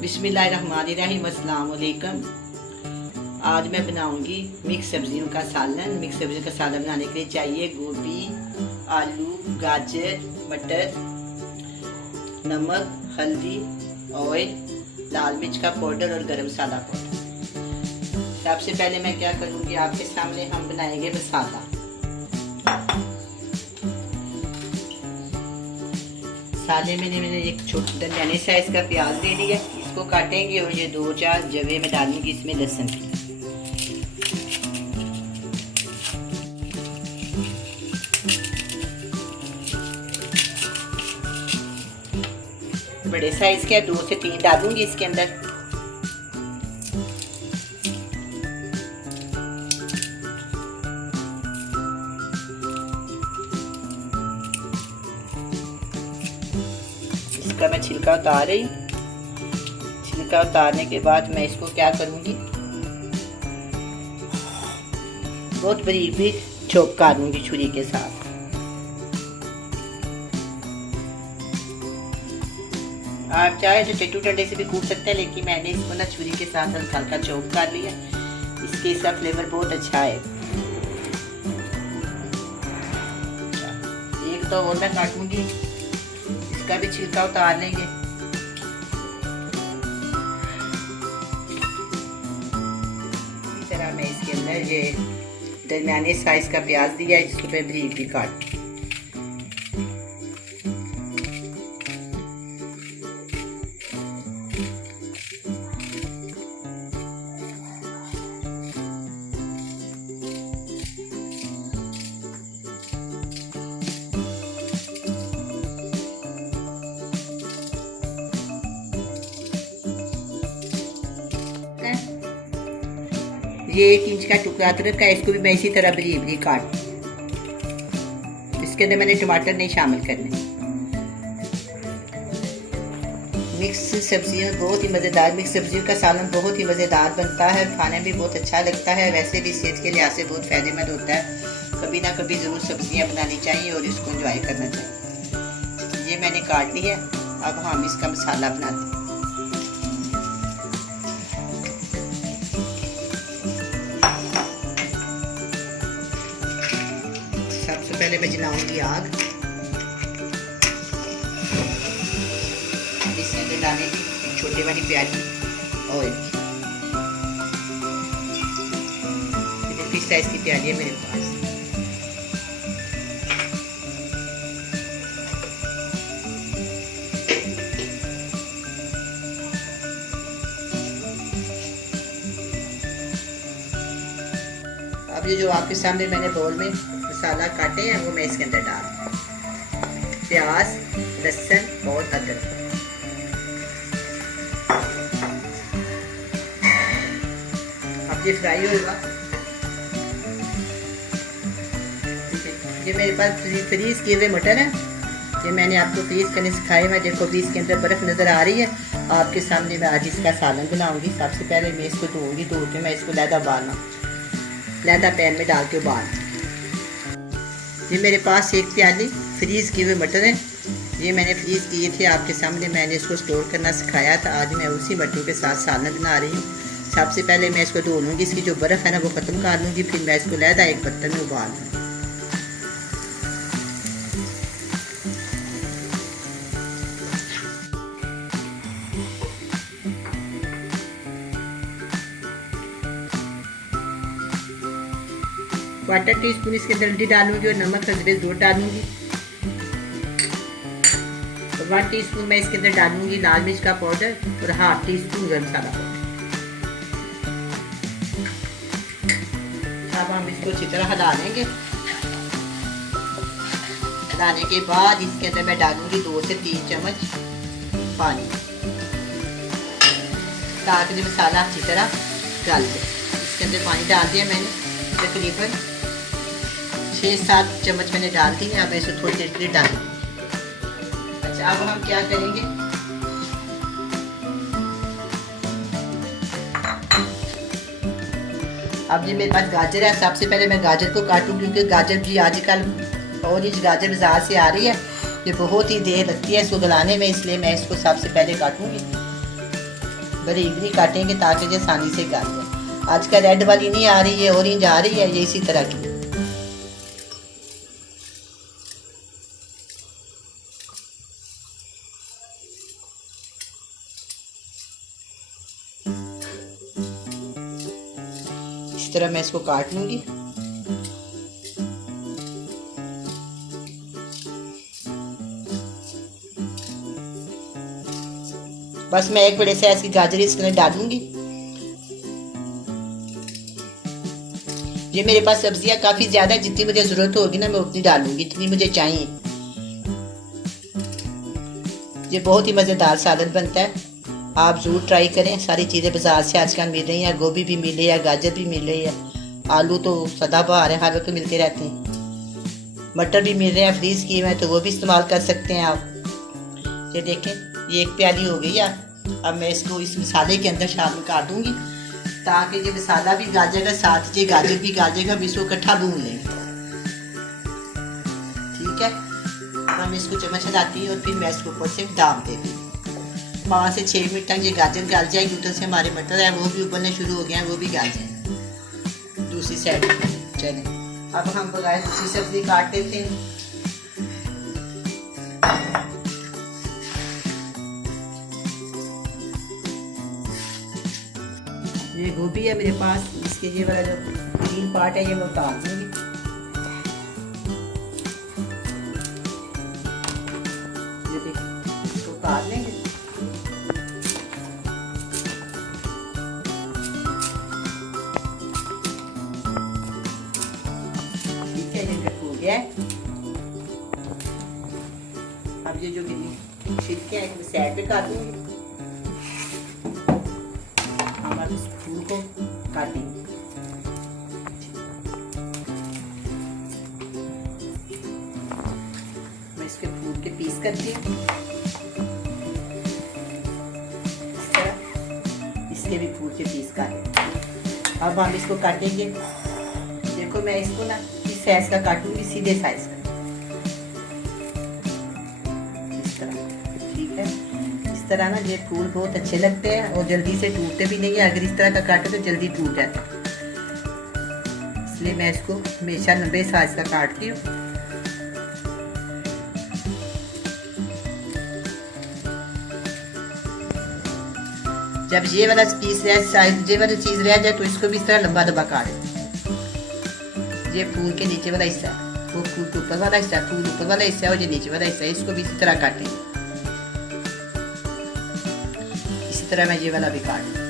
बिस्मिल्लाहिर्रहमानिर्रहीम, अस्सलाम वालेकुम। आज मैं बनाऊंगी मिक्स सब्जियों का सालन। मिक्स सब्जियों का सालन बनाने के लिए चाहिए गोभी, आलू, गाजर, मटर, नमक, हल्दी, ऑयल, लाल मिर्च का पाउडर और गरम मसाला पाउडर। सबसे पहले मैं क्या करूंगी, आपके सामने हम बनाएंगे मसाला। मसाले में मैंने एक छोटा दरमियाने साइज का प्याज ले लिया, इसको काटेंगे और ये 2-4 जवे में डालूंगी इसमें लहसुन की। बड़े साइज के 2 से 3 डालूंगी इसके अंदर। इसका मैं छिलका उतार रही हूँ। छिलका उतारने के बाद मैं इसको क्या करूंगी, बहुत बारीक भी चॉप कर लूंगी छुरी के साथ। आप चाहे तो चट्टू डंडे से भी कूट सकते हैं, लेकिन मैंने इसको ना छुरी के साथ हल्का हल्का चॉप कर लिया। इसके इसका फ्लेवर बहुत अच्छा है। एक तो और मैं काटूंगी, इसका भी छिलका उतार लेंगे। इस तरह मैं इसके अंदर ये दरमियाने साइज का प्याज दिया, इसको मैं बारीक भी काट। ये 1 इंच का टुकड़ा अदरक का, इसको भी मैं इसी तरह बारीक बारीक काट। इसके अंदर मैंने टमाटर नहीं शामिल करने। मिक्स सब्जियां बहुत ही मज़ेदार, मिक्स सब्जियों का सालन बहुत ही मज़ेदार बनता है, खाने में बहुत अच्छा लगता है। वैसे भी सेहत के लिहाज से बहुत फ़ायदेमंद होता है। कभी ना कभी ज़रूर सब्जियां बनानी चाहिए और इसको एंजॉय करना चाहिए। ये मैंने काट लिया। अब हम इसका मसाला बनाते हैं। सबसे पहले मैं जलाऊंगी आग। इसके अंदर डालेंगे छोटे वाली प्याली ऑयल। किस साइज की प्याली है मेरे पास। अब ये जो आपके सामने मैंने बोल में मसाला काटे हैं वो मैं इसके अंदर डाल, प्याज, लहसुन और अदरक। अब ये फ्राई होगा। ये मेरे पास फ्रीज किए हुए मटर हैं, ये मैंने आपको फ्रीज करने सिखाए हुए। देखो भी इसके अंदर बर्फ नज़र आ रही है। आपके सामने मैं आज इसका सालन बनाऊंगी। सबसे पहले मैं इसको धोऊंगी, धो के मैं इसको लहदा उबालना, लहदा पैन में डाल के उबाल। ये मेरे पास 1 प्याली फ्रीज़ किए हुए मटर हैं। ये मैंने फ्रीज़ किए थे, आपके सामने मैंने इसको स्टोर करना सिखाया था। आज मैं उसी मटर के साथ सालन बना रही हूँ। सबसे पहले मैं इसको धो लूँगी, इसकी जो बर्फ़ है ना वो ख़त्म कर लूँगी, फिर मैं इसको लहदा एक बर्तन में उबाल लूँगी। क्वार्टर टीस्पून इसके अंदर हल्दी डालूंगी और नमक हल्दी जोड़ डालूंगी। और 1 टीस्पून मैं इसके अंदर डालूंगी लाल मिर्च का पाउडर और 1/2 टीस्पून गरम मसाला पाउडर। अब हम इसको अच्छी तरह हिला लेंगे। हिलाने के बाद इसके अंदर मैं डालूंगी 2 से 3 चम्मच पानी, ताकि मसाला अच्छी तरह गल जाए। इसके अंदर पानी डाल दिया मैंने, तकरीबन 6-7 चम्मच मैंने डाल दी है। अब मैं इसे थोड़ी देर के लिए डालूंगी। अच्छा, अब हम क्या करेंगे, अब ये मेरे पास गाजर है। सबसे पहले मैं गाजर को काटूंगी, क्योंकि गाजर भी आजकल ऑरेंज गाजर बाजार से आ रही है। ये बहुत ही देर लगती है इसको गलाने में, इसलिए मैं इसको सबसे पहले काटूंगी। बारीक नहीं काटेंगे ताकि ये आसानी से गल जाए। आजकल रेड वाली नहीं आ रही है, ऑरेंज आ रही है, ये इसी तरह की। इस तरह मैं इसको काट लूंगी। बस मैं एक बड़े साइज की गाजर इसके अंदर डालूंगी। ये मेरे पास सब्जियां काफी ज्यादा, जितनी मुझे जरूरत होगी ना मैं उतनी डालूंगी, इतनी मुझे चाहिए। ये बहुत ही मजेदार सालन बनता है, आप जरूर ट्राई करें। सारी चीजें बाजार से आजकल मिल रही हैं, गोभी भी मिल रही है, गाजर भी मिल रही है, आलू तो सदाबहार है, हर वक्त मिलते रहते हैं। मटर भी मिल रहे हैं फ्रीज किए हुए, तो वो भी इस्तेमाल कर सकते हैं आप। ये देखें, ये एक प्याली हो गई है। अब मैं इसको इस मसाले के अंदर शामिल कर दूंगी ताकि ये मसाला भी गल जाएगा, साथ ये गाजर भी गल जाएगा। हम इसको इकट्ठा भून लेंगे, ठीक है। अब मैं इसको चम्मच हिलाती हूँ और फिर मैं इसको ऊपर से डाल देती हूँ। 5 से 6 मिनट तक ये गाजर गल जाएगी। उधर से हमारे मटर है वो भी उबलने शुरू हो गए हैं, वो भी गल जाएंगे। दूसरी साइड चलें, अब हम बगैर दूसरी सब्जी काट देते हैं। ये गोभी है मेरे पास, इसके ये वाला जो ग्रीन पार्ट है ये मैं उतार दूंगी। ये देखिए, इसको उतार लेंगे। ठीक है, ये कट हो गया है। अब ये जो छिलके हैं इसमें साइड पे काट दूंगी। इस फूल को काटेंगे। मैं इसके फूल के पीस करती हूँ इस तरह। इसके भी फूल के पीस काटें। अब हम इसको काटेंगे। देखो मैं इसको ना इस साइज का काटूंगी, सीधे साइज का, इस तरह, ठीक है। इस तरह ना ये फूल बहुत अच्छे लगते हैं और जल्दी से टूटते भी नहीं है। अगर इस तरह का काटे तो जल्दी टूट जाता है, इसलिए मैं इसको हमेशा लंबे साइज का काटती हूँ। जब ये वाला पीस ये वाली चीज रह जाए तो इसको भी इस तरह लंबा लंबा काटें। ये फूल के नीचे वाला हिस्सा, वो फूल के ऊपर वाला हिस्सा, फूल ऊपर वाला हिस्सा और ये नीचे वाला हिस्सा, इसको भी इसी तरह काटें। इसी तरह मैं ये वाला भी काट दूँ।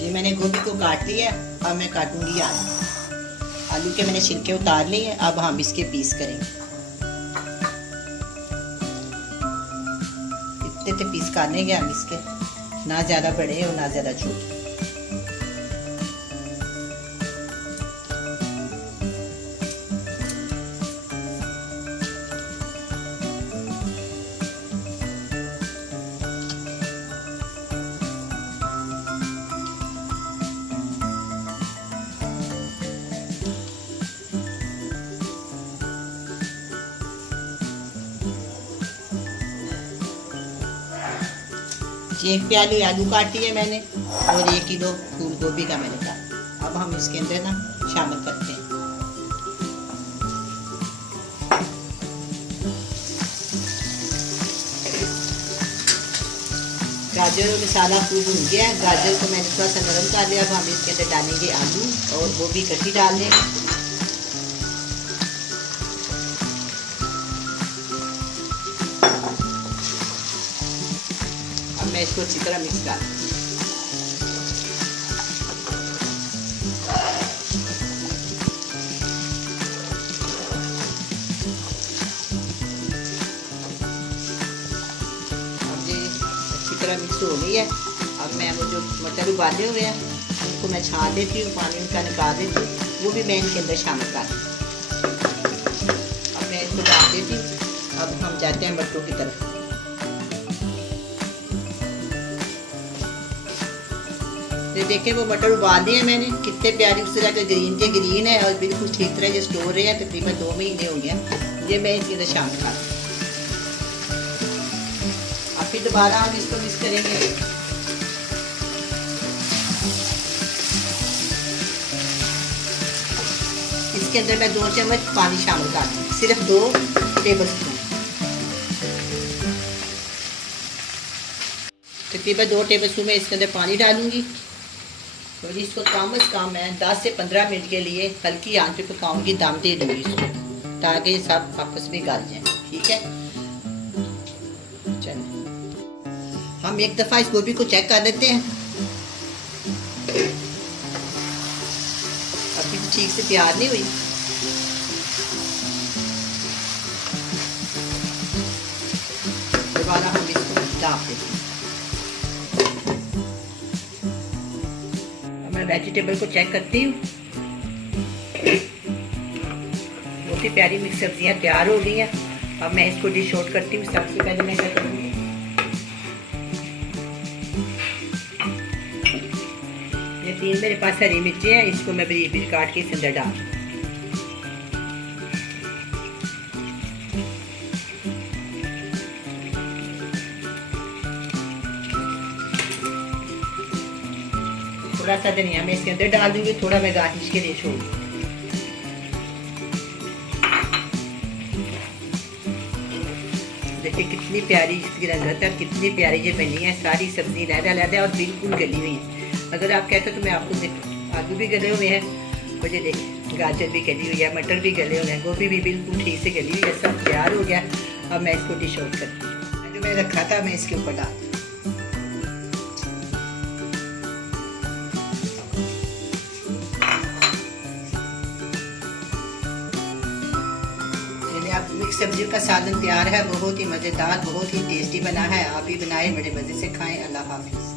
ये मैंने गोभी को काट लिया। अब मैं काटूंगी आलू। आलू के मैंने छिलके उतार लिए। अब हम इसके पीस करेंगे। इतने पीस काटेंगे हम इसके, ना ज़्यादा बड़े और ना ज़्यादा छोटे। एक प्याली आलू काटी है मैंने और 1 किलो फूल गोभी का मैंने काटा। अब हम इसके अंदर ना शामिल करते हैं। गाजर और मसाला खूब भुन गया है। गाजर को मैंने थोड़ा सा नरम कर लिया। अब हम इसके अंदर डालेंगे आलू और गोभी कटी डाल देंगे। मैं इसको अच्छी तरह मिक्स कर अब ये अच्छी तरह मिक्स हो गई है। अब मैं वो जो मटर उबाले हुए हैं उनको मैं छान देती हूँ, पानी उनका निकाल देती हूँ, वो भी मैं इनके अंदर शामिल कर। अब मैं इसको डाल देती हूँ। अब हम जाते हैं मटरों की तरफ। ये देखें वो मटर उबाल लिए मैंने, कितने प्यारे उस तरह के ग्रीन के ग्रीन है और बिल्कुल ठीक तरह जो स्टोर रहे हैं, तकरीबन 2 महीने हो गए। ये मैं इसके अंदर शामिल कर, अब फिर दोबारा हम इसको मिक्स करेंगे। इसके अंदर मैं 2 चम्मच पानी शामिल कर दूँ, सिर्फ 2 टेबल स्पून, तकरीबन 2 टेबल स्पून में इसके अंदर पानी डालूंगी। और इसको कम से कम मैं 10 से 15 मिनट के लिए हल्की आंच पे पकाऊंगी, दम दे दूंगी इसको, ताकि ये सब आपस में गल जाए। ठीक है, चलिए हम एक दफ़ा इस गोभी को चेक कर लेते हैं। अभी तो ठीक से तैयार नहीं हुई। दोबारा हम इसको डाल देते हैं। मैं वेजिटेबल को चेक करती हूँ। बहुत ही प्यारी मिक्स सब्जियाँ तैयार हो गई हैं। अब मैं इसको डिश आउट करती हूँ। सबसे पहले मैं क्या करूँगी, ये 3 मेरे पास हरी मिर्ची हैं, इसको मैं बारीक बारीक काट के इस अंदर डाल, थोड़ा सा धनिया मैं इसके अंदर डाल दूंगी, थोड़ा मैं गार्निश के लिए छोड़ दूंगी। देखिए कितनी प्यारी इसकी रंगत है, कितनी प्यारी ये बनी है। सारी सब्जी लहदा और बिल्कुल गली हुई है। अगर आप कहते तो मैं आपको आलू भी गले हुए हैं, मुझे देखिए गाजर भी गली हुई है, मटर भी गले हुए हैं, गोभी भी बिल्कुल ठीक से गली हुई है, सब तैयार हो गया। अब मैं इसको डिश आउट करती हूँ। जो मैंने रखा था मैं इसके ऊपर डाल, मिक्स सब्जियों का सालन तैयार है। बहुत ही मज़ेदार, बहुत ही टेस्टी बना है। आप भी बनाएं, बड़े मज़े से खाएं। अल्लाह हाफिज़।